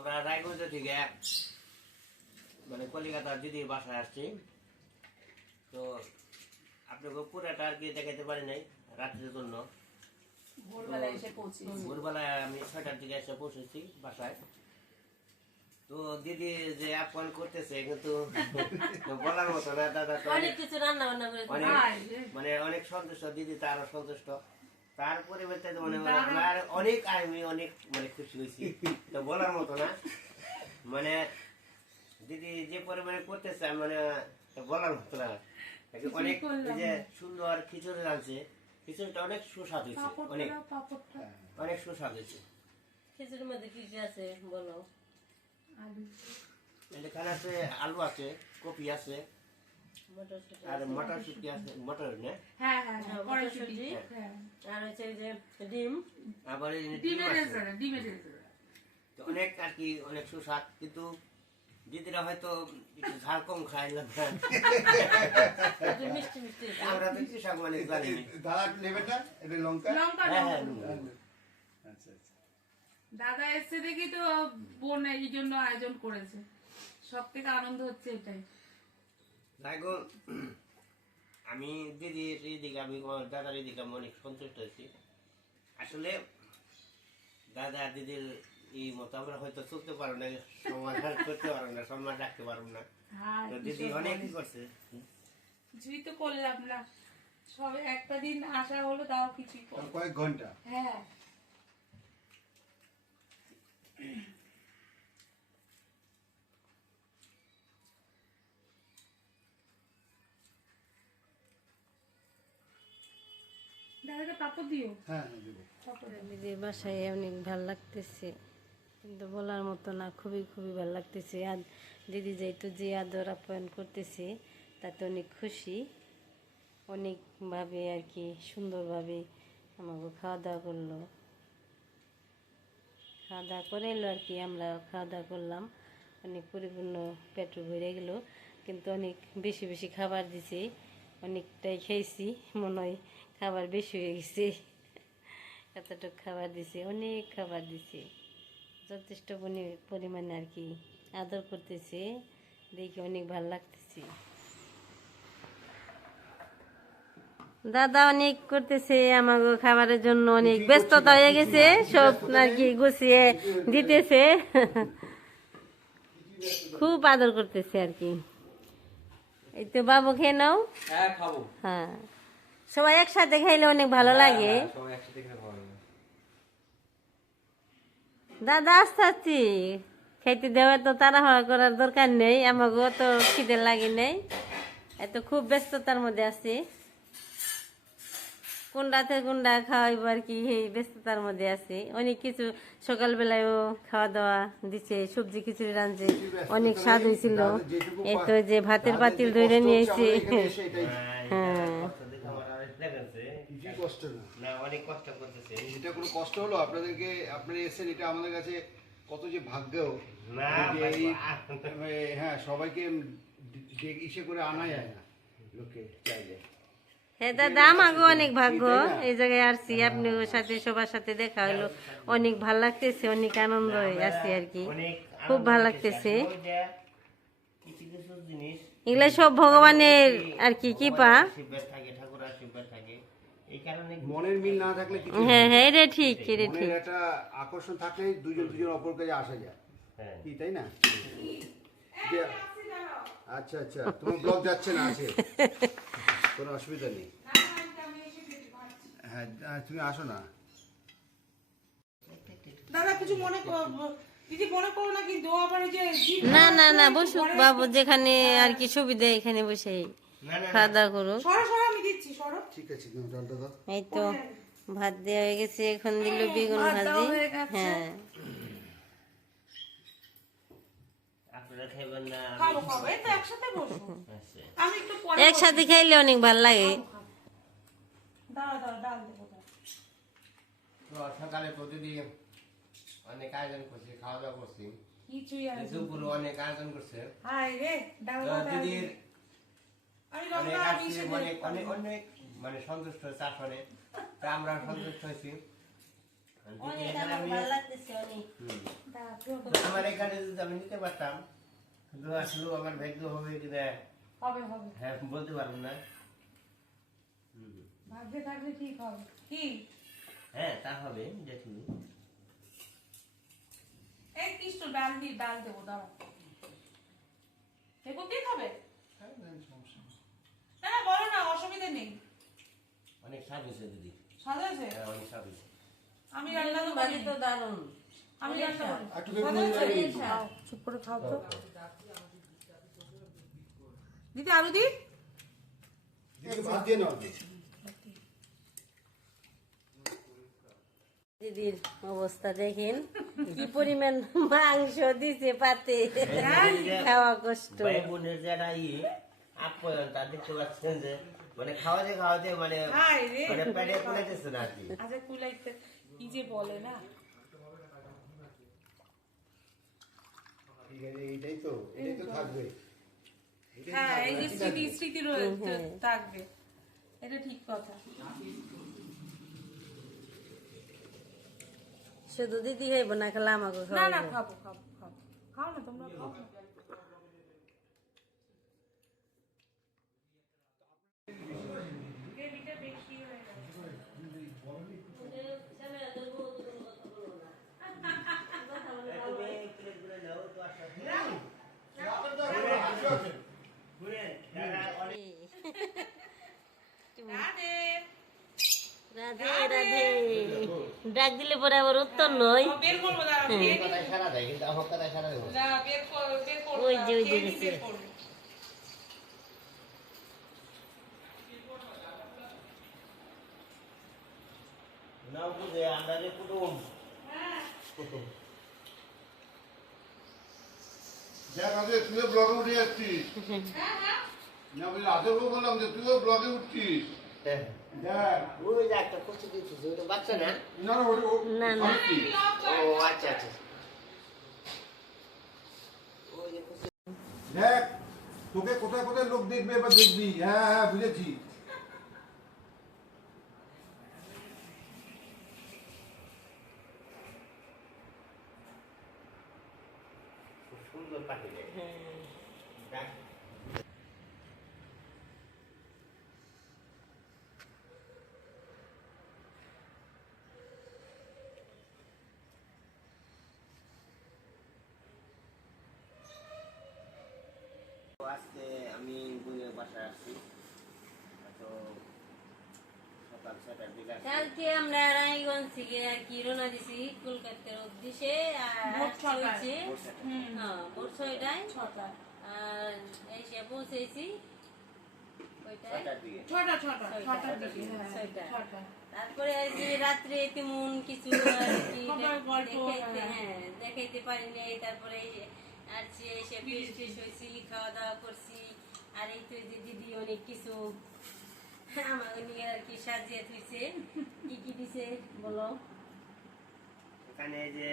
আমরা রায়গঞ্জ থেকে মানে কলিকাতার দিদির বাসায় আসছি। তো আপনাকে পুরাটা আর কি দেখাতে পারি নাই রাত্রের জন্য। ভোরবেলায় আমি 6টার দিকে এসে পৌঁছেছি বাসায়। তো দিদি যে আপ্যায়ন করতেছে কিন্তু বলার মতো না। দাদা তো অনেক কিছু রান্না বান্না করে মানে অনেক সন্তুষ্ট, দিদি তারও সন্তুষ্ট। তার পরিবর্তে মানে অনেক আমি অনেক মানে খুশি হয়েছি, তো বলার মতো না। মানে দিদি যে পরিমাণে করতেছে মানে বলার মতো না। অনেক যে সুন্দর খিচুড়ি রাঁধছে, খিচুড়িটা অনেক সুস্বাদ হয়েছে, অনেক অনেক সুস্বাদ হয়েছে। খিচুড়ির মধ্যে কি কি আছে বলো? এখানে আছে আলু আছে, কপি আছে, আর মটরশুঁটি আছে, মটর না আর হচ্ছে যে ডিম, আবার অনেক আর কি অনেক সুস্বাদ। কিন্তু দিদিরা হয়তো একটু ঝাল কম খায় না, মিষ্টি মিষ্টি। আমরা তো কৃষক মানে জানি দাদা এসছে দেখি তো বোন এই জন্য আয়োজন করেছে, সব থেকে আনন্দ হচ্ছে এটাই। আমি দিদির এদিকে আমি দাদার এদিকে আমি অনেক সন্তুষ্ট হয়েছি। আসলে দাদা দিদির এই মতো আমরা হয়তো চলতে পারবো না, সমাধান করতে পারবো না, সম্মান রাখতে পারবো না। দিদি অনেক কি করছে, কিছুই তো করলাম না, সবে একটা দিন আসা হলো, তাও কিছুই কয়েক ঘন্টা। হ্যাঁ দিদির বাসায় অনেক ভালো লাগতেছে, কিন্তু বলার মতো না, খুবই খুবই ভালো লাগতেছে। আর দিদি যেহেতু যে আদর আপ্যায়ন করতেছে তাতে অনেক খুশি, অনেকভাবে আর কি সুন্দরভাবে আমাকে খাওয়া দাওয়া করলো, খাওয়া দাওয়া করে এলো আর কি। আমরা খাওয়া দাওয়া করলাম, অনেক পরিপূর্ণ পেট ভরে গেল। কিন্তু অনেক বেশি বেশি খাবার দিছে, অনেকটাই খেয়েছি, মনে হয় খাবার বেশি হয়ে গেছে। এতটুকু খাবার দিছে, অনেক খাবার দিছে, যথেষ্ট পরিমাণে আর কি আদর করতেছে, দেখে অনেক ভালো লাগতেছে। দাদা অনেক করতেছে আমাকে খাবারের জন্য, অনেক ব্যস্ততা হয়ে গেছে, সব আর কি গুছিয়ে দিতেছে। খুব আদর করতেছে আর কি। এই তো বাবু খেয়ে নাও। হ্যাঁ, সবাই একসাথে খাইলে অনেক ভালো লাগে। দাদা আস্তে আস্তে খাইতে দেওয়া, তো তাড়াহুড়া করার দরকার নেই, আমাকেও তো খিদে লাগে নেই, এত খুব ব্যস্ততার মধ্যে আছি। কোনটাতে কোনটা খাওয়াইব আর কি, এই ব্যস্ততার মধ্যে আছি। অনেক কিছু সকালবেলায়ও খাওয়া দাওয়া দিচ্ছে, সবজি খিচুড়ি রাঁধছে, অনেক স্বাদ হয়েছিল। এই তো যে ভাতের পাতিল ধরে নিয়ে এসে, হ্যাঁ অনেক কষ্ট করতেছে। এটা কোনো কষ্ট হলো আপনাদেরকে? আপনারা এসেছেন, এটা আমাদের কাছে কত যে ভাগ্য। হ্যাঁ, সবাইকে ইসে করে আনা যায় না লোকে চাইলে। হ্যাঁ দাদা, আমাকেও অনেক ভাগ্য এই জায়গায় আসছি, আপনার সাথে সবার সাথে দেখা হলো, অনেক ভালো লাগতেছে, অনেক আনন্দ আছি আর কি, খুব ভালো লাগতেছে। এগুলা সব ভগবানের আর কি কৃপা। মনের মিল না থাকলে হ্যাঁ হ্যাঁ, এটা ঠিক, এটা ঠিক। একটা আকর্ষণ থাকলে দুজন অপর কাছে আসা যায়, কি তাই না? আচ্ছা আচ্ছা, তোমার ব্লগ যাচ্ছে না, আছে কোনো অসুবিধা নেই। হ্যাঁ, তুমি আসো না দাদা, কিছু মনে দিদি মনে করো না, কিন্তু আবার যে না না না, বসুক বাবু, যেখানে আর কি সুবিধা এখানে বসে খাওয়া দাওয়া করুক। আমি দিচ্ছি, ঠিক আছে, জলটা দাও। এই তো ভাত দেওয়া হয়ে গেছে, এখন দিল বেগুন ভাজি। হ্যাঁ, একসাথে খাইলে অনেক ভালো লাগে। সকালে প্রতিদিন অনেক আয়োজন করছি, খাওয়া দাওয়া করছি, দুপুরে অনেক আয়োজন করছে দিদির, অনেক অনেক অনেক মানে সন্তুষ্ট হয়েছে আসলে, আমরা সন্তুষ্ট হয়েছি। অনেক আমার ভালো লাগতেছে অনেক। আমার এখানে যদি আমি নিতে পারতাম, কিন্তু আসলে আমার ভাগ্য হবে কিনা হবে হবে হ্যাঁ বলতে পারবো না। ভাগ্যে থাকলে ঠিক হবে। কি হ্যাঁ তা হবে, দেখি। এই কৃষ্ণ ডাল দেবো দাঁড়া। দেখো কি খাবে? না না বলো না, অসুবিধা নেই। অনেক স্বাদ হয়েছে দিদি। স্বাদ হয়েছে? হ্যাঁ অনেক স্বাদ হয়েছে। আমি রান্না তো বাড়ি করি। তো দারুণ। আমি রান্না করি। একটু স্বাদ বেগুন হয়েছে? দিয়ে দিন। খাও, চুপ করে খাও তো। দিদি আলু দি? দিদি ভাত দিয়ে নাও। দিদির অবস্থা দেখেন কি পরিমাণ মাংস দিছে পাতে, খাওয়া কষ্ট। ভাই বোনের যারা আপ্যায়ন তা দেখতে পাচ্ছেন যে মানে খাওয়াতে খাওয়াতে মানে হায় রে। মানে পেটে কুলাইতেছে না আর কি। আচ্ছা কুলাইতে কি যে বলে না। এটাই তো থাকবে। হ্যাঁ এই যে স্মৃতি থাকবে, এটা ঠিক কথা। শুধু দিদি হইব না, খেলা আমাকে না না খাওয়াইবো। খাবো খাবো খাবো, খাও না তোমরা খাও না। গ্রেভিটা বেশি হয়ে গেছে। রাধে। রাধে রাধে ডাক দিলে পরে আবার উত্তর নয়। বের করবো দাঁড়া, খেয়ে নিই। কথায় সারা দেয় কিন্তু আমার কথায় সারা দেবো না। না, বের করবো ওই না, যে, ওই যে খেয়ে নিই, গেছে। বের করবো। না বুঝে আমরা যে কুটুম দেখ আজকে তুইও ব্লগে উঠে যাচ্ছিস। না বলি আজকে বললাম যে তুইও ব্লগে উঠছিস। দেখ ওই যে একটা কচু দিচ্ছিস ওটা বাচ্চা না? না না না, না। উঠছি। ও আচ্ছা আচ্ছা। ওই যে কচু দেখ তোকে কোথায় কোথায় লোক দেখবে এবার দেখবি। হ্যাঁ হ্যাঁ বুঝেছি। খুব সুন্দর পাখি দেখ। দেখ। তো আজকে আমি বোনের বাসায় আসছি, তো সকাল 6টার দিকে আসছি। কালকে আমরা রানীগঞ্জ থেকে আর কি রওনা দিছি কলকাতার উদ্দেশ্যে। আর ভোর ছটায়। হচ্ছে, হুম, হ্যাঁ, ভোর 6টায়। 6টায়। আর এসে পৌঁছেছি ওইটায় 6টার দিকে। 6টার দিকে, হ্যাঁ, ছয়টা। 6টা। তারপরে আর কি রাত্রে তেমন কিছু আর কি সবার গল্প, হ্যাঁ দেখাইতে পারিনি। তারপরে আসছি, এসে ফ্রেশ ট্রেশ হয়েছি, খাওয়া দাওয়া করছি। আর এই তো এই যে দিদি অনেক কিছু আমাকে নিয়ে আর কি সাজিয়ে থুইছে। কি কি দিছে বলো? এখানে এই যে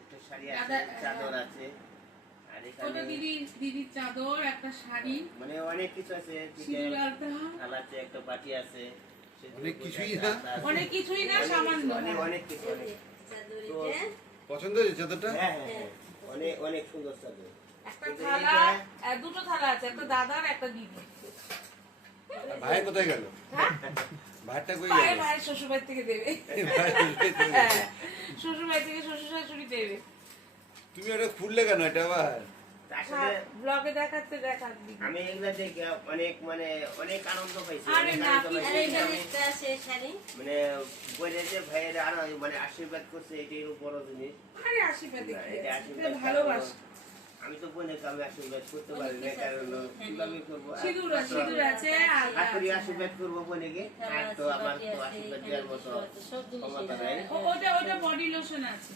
একটা শাড়ি আছে, দাদা, চাদর আছে, আর ওটা এখানে দিদির চাদর, একটা শাড়ি, মানে অনেক কিছু আছে। সিঁদুর আলতা, থালা আছে, একটা বাটি আছে, অনেক কিছুই না। অনেক কিছুই না, সামান্য। অনেক অনেক কিছু অনেক। চাদর তো- এটা। পছন্দ হয়েছে চাদরটা? হ্যাঁ হ্যাঁ হ্যাঁ, অনেক অনেক সুন্দর চাদর। একটা কিন্তু থালা, এইটা- দুটো থালা আছে, একটা দাদার একটা দিদি। ভাই কোথায় গেল? ভাইটা কই ভাইয়ের গেল? ভাইয়ের শ্বশুরবাড়ি থেকে দেবে। ভাই কোথায় চলে গেল? হ্যাঁ, শ্বশুরবাড়ি থেকে শ্বশুর শাশুড়ি দেবে। তুমি ওটা খুললে কেন এটা আবার? আসলে ব্লগে দেখাচ্ছে দেখাক দিদি। আমি এগুলা দেখে অনেক মানে অনেক আনন্দ পাইছি, আরে অনেক না, আনন্দ কি- আর পাইছি। এইখানে আমি একটা আছে শাড়ি। মানে বলে যে ভাইয়ের আরো মানে আশীর্বাদ করছে, এটাই বড় জিনিস। আরে আশীর্বাদ দেখি, এটা এটা আশীর্বাদ ভালোবাসা। আমি তো বোনকে আমি আশীর্বাদ করতে পারি না, কারণ কিভাবে করবো? সিঁদুর আছে, আর হাতুড়ি আশীর্বাদ করবো বোনকে, আর তো আমার তো আশীর্বাদ দেওয়ার মতো সব জিনিস ক্ষমতা নাই। ওটা বডি লোশন আছে,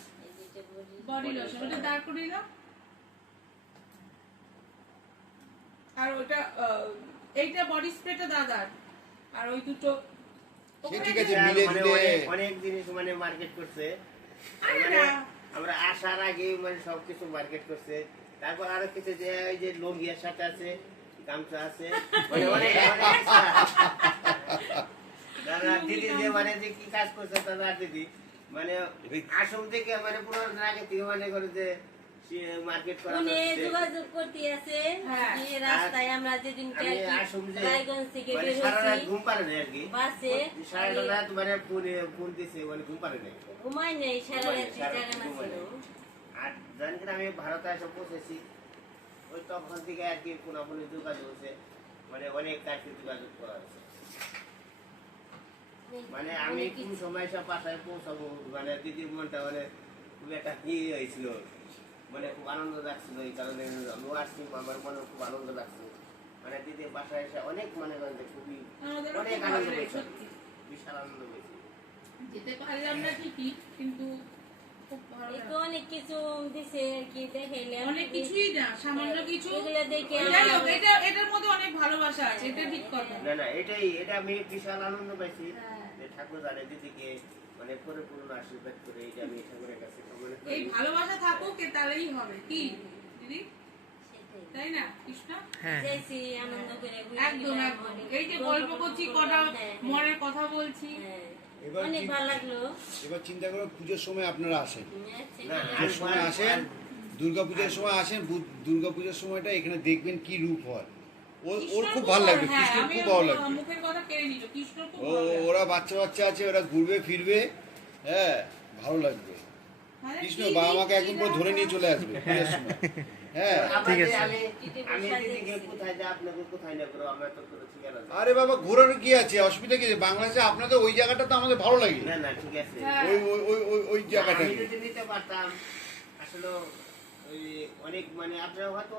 বডি লোশন, ওটা দাঁড় করে দাও। আর ওটা এইটা বডি স্প্রেটা দাদার, আর ওই দুটো সে ওখানে ঠিক আছে, আর মিলে মানে দিলে। অনেক জিনিস মানে মার্কেট করছে, আরে মানে না। আমরা আসার আগে মানে সবকিছু মার্কেট করছে। তারপর আরো কিছু যে ওই যে লঙ্গিয়ার সাথে আছে, গামছা আছে, মানে অনেক অনেক দাদা দিদি যে মানে যে কি কাজ করছে দাদা দিদি মানে আসল থেকে মানে 15 দিন আগে থেকে মানে করে যে মার্কেট করা ফোনে হচ্ছে। যোগাযোগ করতে আছে হ্যাঁ। যে রাস্তায় আমরা যেদিন আমি আসল যে রায়গঞ্জ থেকে মানে বের সারা রাত হয়েছি ঘুম পারে না আর কি বাসে সারা রাত মানে ফোন দিছে মানে ঘুম পারে না ঘুমাই নেই সারা রাত্রি সারা জাগানো ঘুমাই ছিল নাই। আর জানি কিনা আমি ভারতে এসে পৌঁছেছি ওই তখন থেকে আর কি পুনাপুনি যোগাযোগ হচ্ছে মানে অনেক কাছে যোগাযোগ করা হয়েছে মানে আমি কোন সময় সব বাসায় পৌঁছাবো মানে দিদির মনটা মানে খুব একটা হয়েছিল মানে খুব আনন্দ লাগছিল এই কারণে আমি আসছি আমার মনে খুব আনন্দ লাগছে মানে দিদির বাসায় এসে অনেক মনে করেন যে খুবই আমাদেরও অনেক খুব আনন্দ ভালো লাগে, পেয়েছি সত্যি। বিশাল আনন্দ পেয়েছি যেতে পারলাম না ঠিকই কিন্তু খুব ভালো এই লাগে। তো অনেক কিছু দিছে আর কি দেখাইলাম অনেক কিছুই না সামান্য কিছু এগুলো দেখে যাই হোক এটার মধ্যে অনেক ভালোবাসা আছে এটা ঠিক কথা না না এটা আমি বিশাল আনন্দ পাইছি যে ঠাকুর জানে দিদিকে মানে পরিপূর্ণ আশীর্বাদ করে এটা আমি ঠাকুরের কাছে কামনা করি। এই ভালোবাসা থাকুক তাহলেই হবে কি দিদি সেটাই। তাই না কৃষ্ণ যাইছি আনন্দ করে ঘুরে একদম গেলাম, একদম অনেক এই যে গল্প করছি কটা হ্যাঁ, মনের কথা বলছি হ্যাঁ। এবার অনেক ভালো লাগলো এবার চিন্তা করো পুজোর সময় আপনারা আসেন না পুজোর সময় আসেন দুর্গাপূজার সময় আসেন দুর্গাপূজার সময়টা এখানে দেখবেন কি রূপ হয় ওর খুব ভালো লাগবে হ্যাঁ, কৃষ্ণ আমি খুব ভালো লাগবে মুখের কথা কেড়ে নিল কৃষ্ণ খুব ও ভালো লাগে। ওরা বাচ্চা বাচ্চা আছে ওরা ঘুরবে ফিরবে হ্যাঁ ভালো লাগবে মানে কৃষ্ণ দিদি, বাবা মাকে একদম পুরো ধরে নিয়ে চলে আসবে পুজোর সময় হ্যাঁ ঠিক আছে আমি দিদিকে কোথায় যা আপনাকে কোথায় না করো আমরা তো কোনো ঠিকানা জানি আরে বাবা ঘোরার কি আছে অসুবিধা কি আছে বাংলাদেশে আপনাদের ওই জায়গাটা তো আমাদের ভালো লাগে না না ঠিক আছে হ্যাঁ। ওই ওই ওই ওই ওই জায়গাটা আমি যদি নিতে পারতাম আসলে ওই অনেক মানে আপনারা হয়তো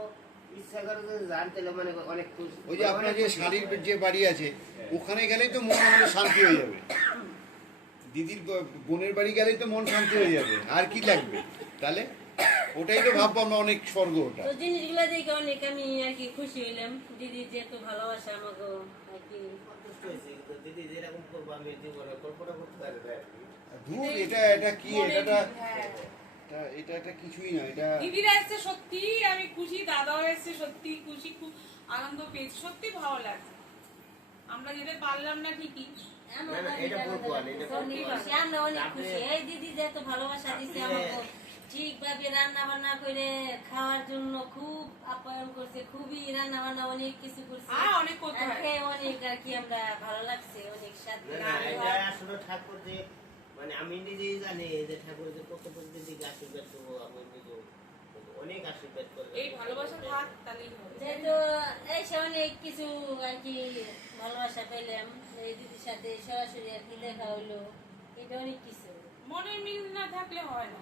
ইচ্ছা করে যদি জানতে মানে অনেক খুশি ওই যে আপনার যে শাড়ির যে বাড়ি আছে ওখানে গেলেই তো মন আমাদের শান্তি হয়ে যাবে দিদির বোনের বাড়ি গেলেই তো মন শান্তি হয়ে যাবে আর কি লাগবে তাহলে ওটাই তো ভাববো আমরা অনেক স্বর্গ ওটা তো জিনিসগুলো দেখে অনেক আমি আর কি খুশি হইলাম দিদি যে এত ভালোবাসা আমাকে আর কি সন্তুষ্ট হয়েছি কিন্তু দিদি যেরকম করবো আমি জীবনে কল্পনা করতে পারি না আর কি। ধুর এটা এটা কি মনের এটা হ্যাঁ। এটা কিছুই না এটা দিদিরা এসছে সত্যি আমি খুশি দাদাও এসছে সত্যি খুশি খুব আনন্দ পেয়েছি সত্যি ভালো লাগছে আমরা যেতে পারলাম না ঠিকই আমার না, না, এটা বলবো না, এটা অনেক বলবো না। খুশি আমরা অনেক আপনি- খুশি এই দিদি যে এত ভালোবাসা দিছে আপনি- আমাকে ঠিকভাবে রান্না বান্না করে খাওয়ার জন্য খুব আপ্যায়ন করছে খুবই রান্না বান্না অনেক কিছু করছে আর অনেক করতে আর হয় খেয়ে অনেক আর কি আমরা ভালো লাগছে অনেক স্বাদ না, না, এটা আসলে ঠাকুর যে মানে আমি নিজেই জানি যে ঠাকুর যে কত দিদিকে আশীর্বাদ করবো আমি নিজেও অনেক আশীর্বাদ করবো এই ভালোবাসা থাক তাহলেই হবে যেহেতু এসে অনেক কিছু আর কি ভালোবাসা পেলাম এই দিদির সাথে সরাসরি আর কি দেখা হইলো এটা অনেক কিছু মনের মিল না থাকলে হয় না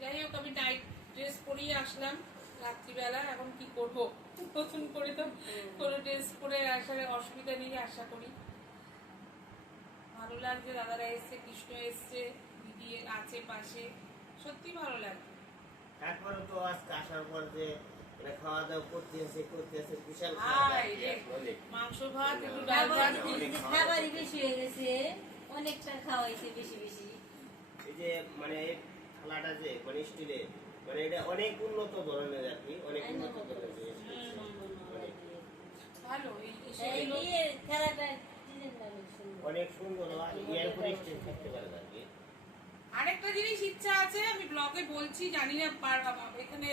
যাই হোক আমি নাইট ড্রেস পরিয়ে আসলাম রাত্রিবেলা এখন কি করব নতুন করে তো কোনো ড্রেস পরে আসার অসুবিধা নেই আশা করি ভালো লাগছে দাদারা এসছে কৃষ্ণ এসছে দিদি আছে পাশে সত্যি ভালো লাগছে তারপরে তো আজকে আসার পর যে এটা খাওয়া দাওয়া করতে আছে বিশাল হাই রে, মাংস ভাত একটু ডাল ভাত খাবারই বেশি হয়ে গেছে অনেকটা খাওয়াইছে বেশি বেশি এই যে মানে এই থালাটা যে মানে স্টিলে মানে এটা অনেক উন্নত ধরনের আর কি অনেক উন্নত ধরনের জিনিস। ভালো এই এই সেগুলো বিয়ের খেলাটা ডিজাইনটা অনেক সুন্দর অনেক সুন্দর আর ইয়ার করে স্টিল থাকতে পারে আর কি আরেকটা জিনিস ইচ্ছা আছে আমি ব্লগে বলছি জানি না এখানে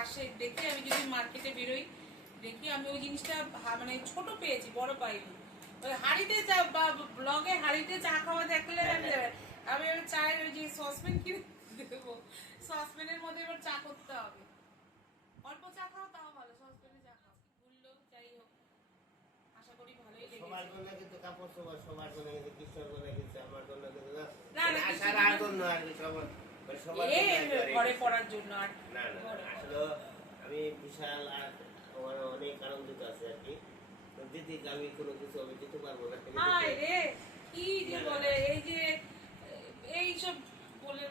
আসে দেখি আমি যদি মার্কেটে বেরোই দেখি আমি ওই জিনিসটা মানে ছোট পেয়েছি বড় পাইনি ওই হাঁড়িতে চা বা ব্লগে হাঁড়িতে চা খাওয়া দেখলে আমি ওই চায়ের ওই যে সসপ্যান কিনে দেবো সসপ্যানের মধ্যে এবার চা করতে হবে অল্প চা খাও তাও ভালো সসপ্যানে চা খাও ভুললো যাই হোক আশা করি ভালোই সবার লেগেছে জন্য কিন্তু কাপড় সবার সবার জন্য কিন্তু কিশোর জন্য কিন্তু আমার জন্য কিন্তু না, না, আসার আর জন্য আর কি সবার মানে সবার এ জন্য আর কি। ঘরে পড়ার জন্য আর না না না, আসলে আমি বিশাল আর আমার অনেক আনন্দিত আছে আর কি তো দিদিকে আমি কোনো কিছু আমি দিতে পারবো না কিন্তু হায় রে কি যে বলে এই যে এইসব বলে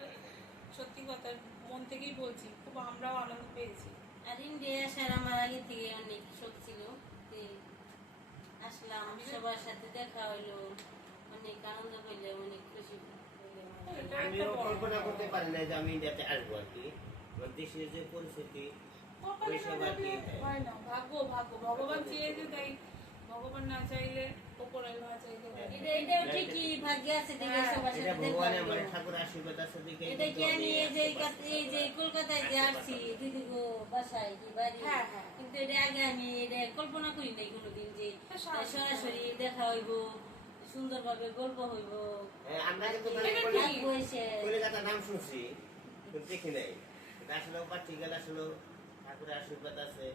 সত্যি কথা মন থেকেই বলছি খুব আমরাও আনন্দ পেয়েছি আর ইন্ডিয়া আসার আমার আগে থেকে অনেক শখ ছিল যে আসলাম সবার সাথে দেখা হইলো অনেক আনন্দ পেলাম অনেক খুশি হইলাম আর কি। এটা আমিও একটা বড় কল্পনা ব্যাপার। করতে পারি না যে আমি ইন্ডিয়াতে আসবো আর কি আমার দেশের যে পরিস্থিতি কপালে ওইসব না আর কি থাকলে হয় না ভাগ্য ভাগ্য ভগবান চেয়েছে তাই ভগবান না চাইলে ওপরে না চাইলে এটাও ঠিকই ভাগ্যে আছে দেখে সবার এটা সাথে ভগবানের মানে দেখা ঠাকুর আশীর্বাদ আছে দেখে এটা কি কিন্তু আমি আমি এই যে কলকাতায় যে আসছি দিদি গো বাসায় কি বাড়ি হ্যাঁ, হ্যাঁ। কিন্তু এটা আগে আমি এটা কল্পনা করি নাই কোনোদিন যে সরাসরি। সরাসরি দেখা হইব সুন্দরভাবে গল্প হইব হ্যাঁ, আমরা কিন্তু এটা মানে ঠিক। বসে কলিকাতার নাম শুনছি কিন্তু দেখি নাই কিন্তু আসলে পার্টিকেল আসলে ঠাকুরের আশীর্বাদ আছে